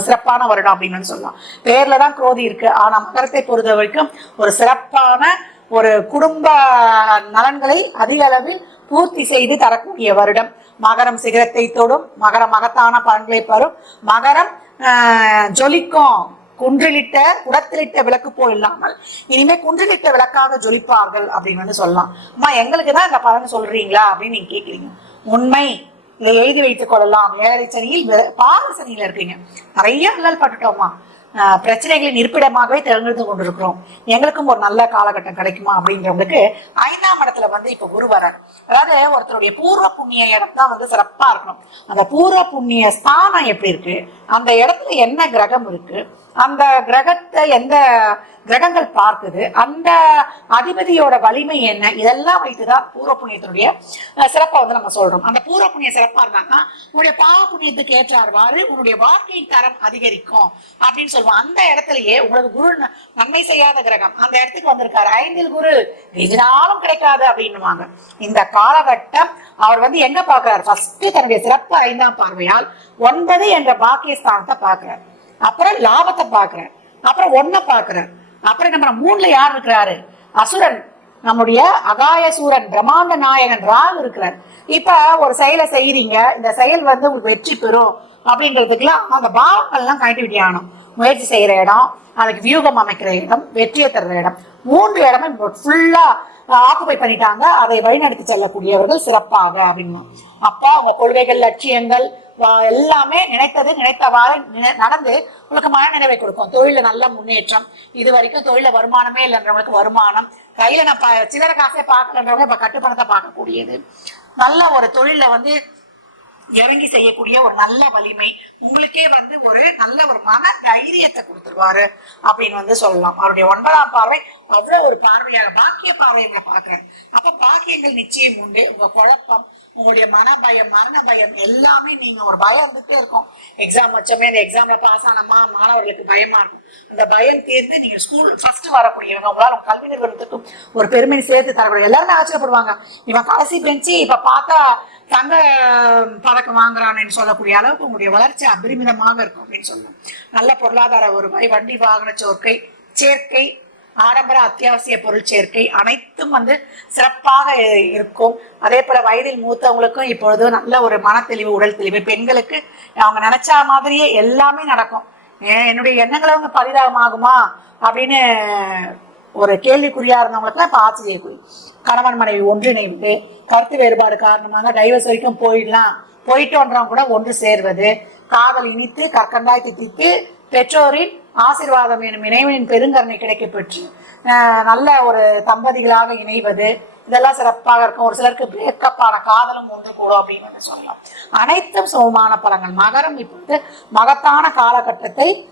சிறப்பான வருடம் அப்படின்னு சொல்லலாம். பேர்ல தான் குரோதி இருக்கு. ஆனா மகரத்தை பொறுத்த வரைக்கும் ஒரு சிறப்பான ஒரு குடும்ப நலன்களை அதிக அளவில் பூர்த்தி செய்து தரக்கூடிய வருடம். மகரம் சிகரத்தை தொடும் மகரம் மகத்தான பலன்களை பெறும் மகரம் ஆஹ், ஜொலிக்கும். குன்றிலிட்ட குடத்திலிட்ட விளக்கு போல் இல்லாமல். இனிமே குன்றிலிட்ட விளக்காக ஜொலிப்பார்கள் அப்படின்னு வந்து சொல்லலாம். அம்மா எங்களுக்கு தான் இந்த பலன் சொல்றீங்களா அப்படின்னு நீங்க கேக்குறீங்க. உண்மை. இதை எழுதி வைத்துக் கொள்ளலாம். ஏழரை சனியில் பாத சனியில இருக்கீங்க. நிறைய அல்லல் பட்டுட்டோமா? பிரச்சனைகளின் இருப்பிடமாகவே தேர்ந்தெடுத்து கொண்டிருக்கிறோம். எங்களுக்கும் ஒரு நல்ல காலகட்டம் கிடைக்குமா அப்படிங்கிறவங்களுக்கு ஐந்தாம் இடத்துல வந்து இப்ப குரு வரார். அதாவது ஒருத்தருடைய பூர்வ புண்ணிய இடம் தான் வந்து சிறப்பா இருக்கணும். அந்த பூர்வ புண்ணிய ஸ்தானம் எப்படி இருக்கு? அந்த இடத்துல என்ன கிரகம் இருக்கு? அந்த கிரகத்தை எந்த கிரகங்கள் பார்க்குது அந்த அதிபதியோட வலிமை என்ன? இதெல்லாம் வைத்துதான் பூர்வ புண்ணியத்தினுடைய அஹ், சிறப்பை வந்து நம்ம சொல்றோம். அந்த பூர்வ புண்ணிய சிறப்பா இருந்தாங்கன்னா உன்னுடைய பாவ புண்ணியத்துக்கு ஏற்றார்வாறு உன்னுடைய வாழ்க்கையின் தரம் அதிகரிக்கும் அப்படின்னு சொல்லுவோம். அந்த இடத்துலயே உங்களுக்கு குரு நன்மை செய்யாத கிரகம் அந்த இடத்துக்கு வந்திருக்காரு. ஐந்தில் குரு எதினாலும் கிடைக்காது அப்படின்னுவாங்க. இந்த காலகட்டம் அவர் வந்து எங்க பாக்குறாரு ஃபர்ஸ்ட் தன்னுடைய சிறப்பு ஐந்தாம் பார்வையால் ஒன்பது என்ற பாக்கியஸ்தானத்தை பாக்குறாரு அப்புறம் லாபத்தை பாக்குறேன் அப்புறம் ஒன்ன பாக்குறேன் அப்புறம் நம்ம மூணுல யார் இருக்கிறாரு? அசுரன். நம்முடைய அகாயசூரன் பிரம்மாண்ட நாயகன் ராகு இருக்கிறார். இப்ப ஒரு செயலை செய்யறீங்க இந்த செயல் வந்து உங்களுக்கு வெற்றி பெறும் அப்படின்றதுக்குலாம் அந்த பாவங்கள்லாம் கனெக்டிவிட்டி ஆகணும். முயற்சி செய்யற இடம் அதுக்கு வியூகம் அமைக்கிற இடம் வெற்றியை தர்ற இடம். மூன்று இடமும் ஃபுல்லா ஆக்குபை பண்ணிட்டாங்க. அதை வழிநடத்தி செல்லக்கூடியவர்கள் சிறப்பாக அப்படின்னு அப்போ அவங்க கொள்கைகள் லட்சியங்கள் எல்லாமே நினைத்தது நினைத்தவாறு நடந்து உங்களுக்கு மன நிறைவை கொடுக்கும். தொழில நல்ல முன்னேற்றம். இது வரைக்கும் தொழில வருமானமே இல்லைன்றவங்களுக்கு வருமானம். கையில நான் சில்லற காசே பார்க்கலன்றவங்க இப்ப கட்டுப்பணத்தை பார்க்கக்கூடியது. நல்ல ஒரு தொழில வந்து இறங்கி செய்யக்கூடிய ஒரு நல்ல வலிமை உங்களுக்கே வந்து ஒரு நல்ல ஒரு மன தைரியத்தை கொடுத்துருவாரு அப்படின்னு வந்து சொல்லலாம். அவருடைய ஒன்பதாம் பார்வை அவ்வளவு ஒரு பார்வையாக பாக்கிய பார்வையை நான் பாக்குறேன் அப்ப பாக்கியங்கள் நிச்சயம் உண்டு. உங்க குழப்பம் உங்களுடைய மன பயம் மரண பயம் எல்லாமே நீங்க ஒரு பயம் இருந்துட்டே இருக்கும். எக்ஸாம் வச்சோமே இந்த எக்ஸாம்ல பாஸ் ஆனமா மாணவர்களுக்கு பயமா இருக்கும். அந்த பயம் தீர்ந்து நீங்க ஸ்கூல் ஃபர்ஸ்ட் வரக்கூடியவங்க உங்களால கல்வி நிறுவனத்துக்கும் ஒரு பெருமை சேர்த்து தரக்கூடிய எல்லாருமே ஆச்சரியப்படுவாங்க. இவன் கடைசி பெஞ்சு இப்ப பார்த்தா தங்க பதக்கம் வாங்குறான்னு சொல்லக்கூடிய அளவுக்கு உங்களுடைய வளர்ச்சி அபரிமிதமாக இருக்கும் அப்படின்னு சொல்லலாம் நல்ல பொருளாதார ஒரு வண்டி வாகன சோர்க்கை சேர்க்கை ஆடம்பர அத்தியாவசிய பொருள் சேர்க்கை அனைத்தும் வந்து சிறப்பாக இருக்கும். அதே போல வயதில் மூத்தவங்களுக்கும் இப்பொழுது நல்ல ஒரு மனத்தெளிவு உடல் தெளிவு. பெண்களுக்கு அவங்க நினைச்ச மாதிரியே எல்லாமே நடக்கும். ஏன் என்னுடைய எண்ணங்களை அவங்க பரிதாபமாகுமா அப்படின்னு ஒரு கேள்விக்குறியா இருந்தவங்களுக்கு இப்ப ஆச்சரியக்குறி. கணவன் மனைவி ஒன்றிணைந்து கருத்து வேறுபாடு காரணமாக டைவர்ஸ் வரைக்கும் போயிடலாம். போயிட்டோன்றவங்க கூட ஒன்று சேர்வது. காதல் இனித்து கற்கண்டாய் தித்தித்து பெற்றோரின் ஆசீர்வாதம் எனும் இணைவனின் பெருங்கருணை கிடைக்க பெற்று நல்ல ஒரு தம்பதிகளாக இணைவது இதெல்லாம் சிறப்பாக இருக்கும். ஒரு சிலருக்கு பிரேக்கப்பான காதலும் ஒன்று கூடும் அப்படின்னு வந்து சொல்லலாம். அனைத்தும் சுகமான பலங்கள். மகரம் இப்பொழுது மகத்தான காலகட்டத்தை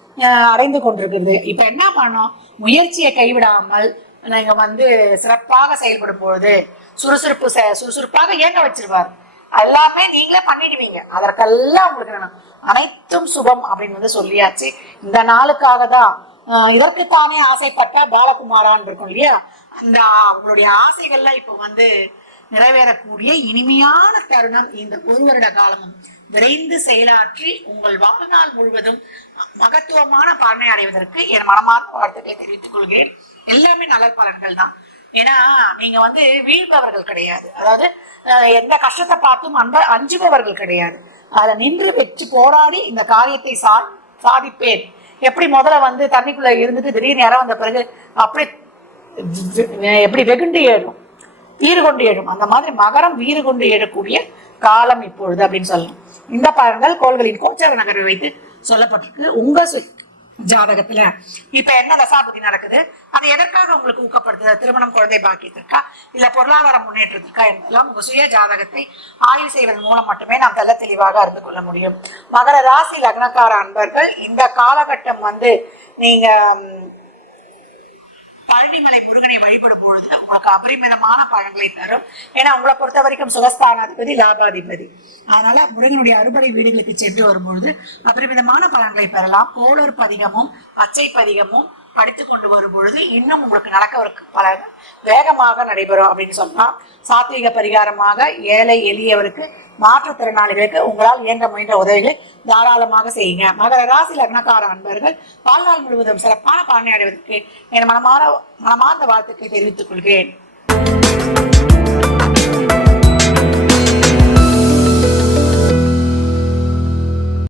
அடைந்து கொண்டிருக்கிறது. இப்ப என்ன பண்ணோம்? முயற்சியை கைவிடாமல் நீங்க வந்து சிறப்பாக செயல்படும் பொழுது சுறுசுறுப்பு செ- சுறுசுறுப்பாக இயங்க வச்சிருவார். எல்லாமே நீங்களே பண்ணிடுவீங்க. அதற்கெல்லாம் உங்களுக்கு வேணும். அனைத்தும் சுபம் அப்படின்னு வந்து சொல்லியாச்சு. இந்த நாளுக்காக தான் இதற்குத்தானே ஆசைப்பட்ட பாலகுமாரான் இருக்கும் இல்லையா? அந்த அவங்களுடைய ஆசைகள்லாம் இப்போ வந்து நிறைவேறக்கூடிய இனிமையான தருணம் இந்த ஒரு வருட காலமும். விரைந்து செயலாற்றி உங்கள் வாழ்நாள் முழுவதும் மகத்துவமான பலனை அடைவதற்கு என் மனமார்ந்த வாழ்த்துக்களை தெரிவித்துக் கொள்கிறேன். எல்லாமே நல்ல பலன்கள் தான். ஏன்னா நீங்க வந்து வீழ்பவர்கள் கிடையாது. அதாவது எந்த கஷ்டத்தை பார்த்தும் அந்த அஞ்சுபவர்கள் கிடையாது. அதில் நின்று வச்சு போராடி இந்த காரியத்தை சா சாதிப்பேன். எப்படி முதல்ல வந்து தண்ணிக்குள்ள இருந்துட்டு திடீர்னு நேரம் வந்த பிறகு அப்படி எப்படி வெகுண்டு ஏழும் வீறு கொண்டு ஏழும். அந்த மாதிரி மகரம் வீறு கொண்டு எழக்கூடிய காலம் இப்பொழுது அப்படின்னு சொல்லலாம் இந்த பலன்கள் கோள்களின் கோச்சார நகர்வை வைத்து சொல்லப்பட்டிருக்கு. உங்க ஜாதகத்துல. இப்ப என்ன தசாபதி நடக்குது? அது எதற்காக உங்களுக்கு ஊக்கப்படுத்துது? திருமணம் குழந்தை பாக்கியத்திற்கா இல்ல பொருளாதார முன்னேற்றத்திற்கா என்பதெல்லாம் உங்க சுய ஜாதகத்தை ஆய்வு செய்வதன் மூலம் மட்டுமே நாம் தெல்ல தெளிவாக அறிந்து கொள்ள முடியும். மகர ராசி லக்னக்கார அன்பர்கள் இந்த காலகட்டம் வந்து நீங்க ம், முருகனை வழிபடும் பொழுது உங்களுக்கு அபரிமிதமான பழங்களை தரும். ஏன்னா உங்களை பொறுத்த வரைக்கும் சுகஸ்தானாதிபதி லாபாதிபதி. அதனால முருகனுடைய அறுபடை வீடுகளுக்கு சென்று வரும்பொழுது அபரிமிதமான பழங்களை பெறலாம். கோளர் பதிகமும் பச்சை பதிகமும் படித்து கொண்டு வரும் பொழுது இன்னும் உங்களுக்கு நடக்கவருக்கு பல வேகமாக நடைபெறும் அப்படின்னு சொன்னா சாத்வீக பரிகாரமாக ஏழை எளியவருக்கு மாற்றுத்திறனாளிகளுக்கு உங்களால் இயன்ற முயன்ற உதவிகளை தாராளமாக செய்யுங்க. மகர ராசி லக்னக்கார அன்பர்கள் வாழ்நாள் முழுவதும் சிறப்பான பலனை அடைவதற்கு என் மனமான மனமார்ந்த வாழ்த்துக்களை தெரிவித்துக் கொள்கிறேன்.